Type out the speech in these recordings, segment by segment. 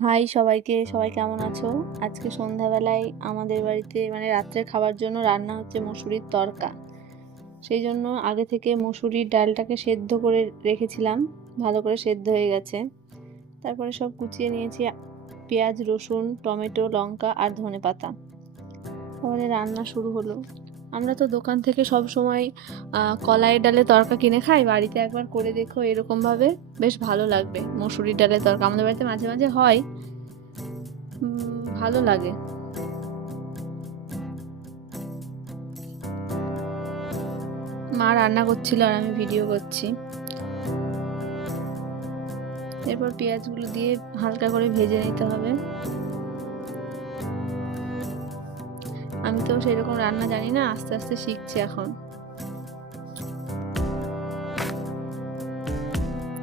High সবাইকে, সবাই কেমন আছো? আজকে সন্ধ্যাবেলায় আমাদের বাড়িতে মানে রাত্রের খাবার জন্য রান্না হচ্ছে মসুরির তরকা। সেই জন্য আগে থেকে মসুরির ডালটাকে সেদ্ধ করে রেখেছিলাম, ভালো করে সেদ্ধ হয়ে গেছে। তারপরে সব কুচিয়ে নিয়েছি, পেঁয়াজ, রসুন, টমেটো, লঙ্কা আর ধনেপাতা। তাহলে রান্না শুরু হলো। আমরা তো দোকান থেকে সব সময় কলাইয়ের ডালের তরকা কিনে খাই, বাড়িতে একবার করে দেখো এরকমভাবে, বেশ ভালো লাগবে। মসুরির ডালের তরকা আমাদের বাড়িতে মাঝে মাঝে হয়, ভালো লাগে। মা রান্না করছিল আর আমি ভিডিও করছি। এরপর পেঁয়াজগুলো দিয়ে হালকা করে ভেজে নিতে হবে। আমি তো সেরকম রান্না জানি না, আস্তে আস্তে শিখছি এখন।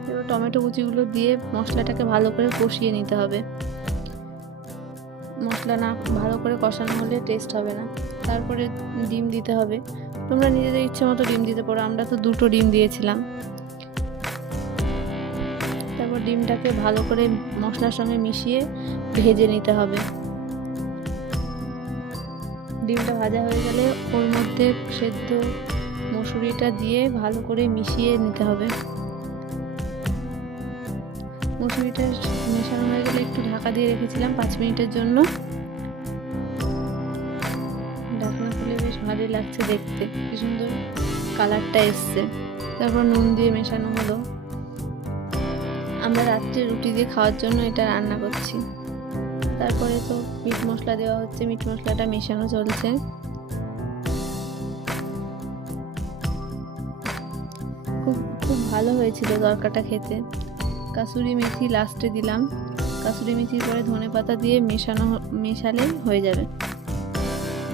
এবার টমেটো কুচিগুলো দিয়ে মশলাটাকে ভালো করে কষিয়ে নিতে হবে। মশলা না ভালো করে কষানো হলে টেস্ট হবে না। তারপরে ডিম দিতে হবে। তোমরা নিজেদের ইচ্ছে মতো ডিম দিতে পারো, আমরা তো 2টো ডিম দিয়েছিলাম। তারপর ডিমটাকে ভালো করে মশলার সঙ্গে মিশিয়ে ভেজে নিতে হবে। ডিমটা ভাজা হয়ে গেলে ওর মধ্যে সেদ্ধ মসুরিটা দিয়ে ভালো করে মিশিয়ে নিতে হবে। মসুরিটা মেশানো হয়ে গেলে একটু ঢাকা দিয়ে রেখেছিলাম 5 মিনিটের জন্য। ঢাকনা খুলে বেশ ভালোই লাগছে দেখতে, কি সুন্দর কালারটা এসছে। তারপর নুন দিয়ে মেশানো হলো। আমরা রাত্রে রুটি দিয়ে খাওয়ার জন্য এটা রান্না করছি। তারপরে তো মিট মশলা দেওয়া হচ্ছে, মিট মশলাটা মেশানো চলছে। খুব খুব ভালো হয়েছিল তরকাটা খেতে। কাসুরি মেথি লাস্টে দিলাম। কাসুরি মেথির পরে ধনেপাতা দিয়ে মেশালেই হয়ে যাবে,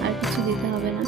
আর কিছু দিতে হবে না।